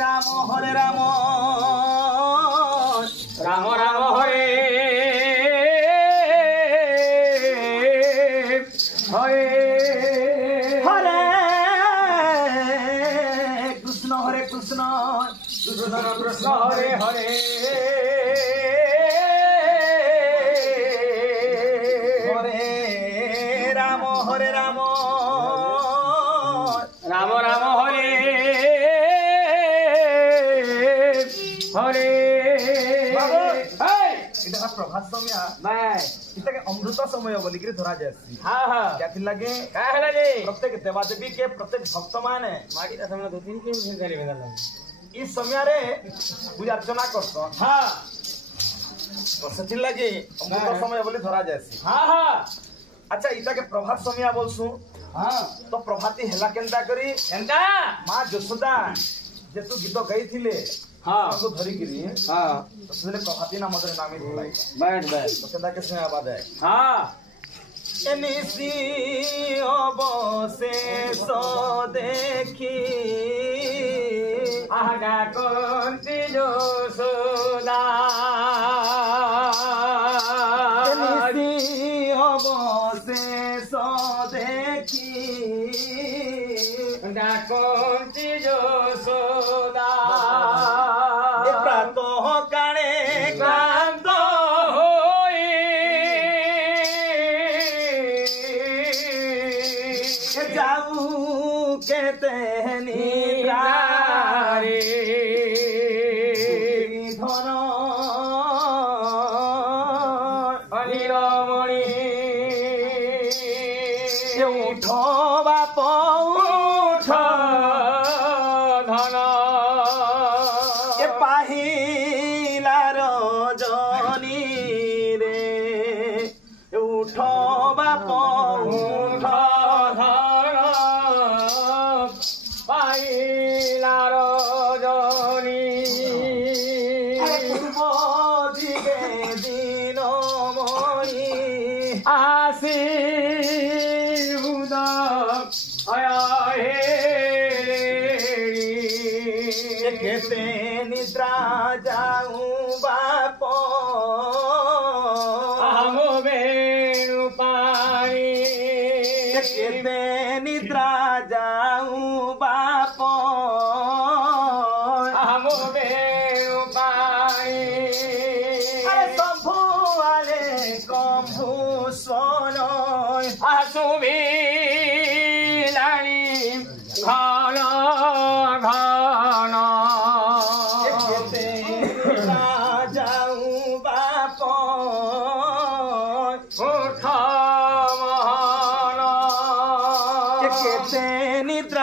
राम हरे राम राम राम हरे हरे हरे कृष्ण कृष्ण कृष्ण हरे हरे हरे राम हरे राम राम राम हरे हरे इटा प्रभात समय इटा अमृत समय बोलिक धरा जाए हाँ हाँ क्या लगे क्या है लगे प्रत्येक देवादेवी के प्रत्येक भक्त माने माटी का समय 2-3 किलोमीटर लगे इस समय रे पूजा अर्चना करतो हाँ तो सचिन लगे अमृत समय बोली धरा जाए हाँ हाँ अच्छा इटा के प्रभात समय बोलसु हाँ तो प्रभाती हेला केनता करी एंता मां जसोदा जेतु गीत गई थिले हाँ हमको धरी गिरी हाँ तो सुने प्रभाती नाम मदर नामी भुलाई बैठ बैठ तो केनता के समय आवाज है हाँ एनिसी अवशेष देखी आगा कुंती यशोदा एनिसी अवशेष देखी आगा कुंती यशोदा प्रातः काणे क्लांत जाऊ कहते निरारे धन अनिरमणि उठ बाप उठ धन ए पाहिला रजनी रे उठ बाप उठ पाइला रजनी पूर्व दिगे दिन मणि आसी केते निद्रा जाऊं बाप हम वेणु पाणी केते निद्रा जाऊं बाप हम वेणु पाणी अरे शंभु आले कम्भु स्वन आसुबी लाणी घन घन केते निद्रा जाऊं बाप उठ महान केते निद्रा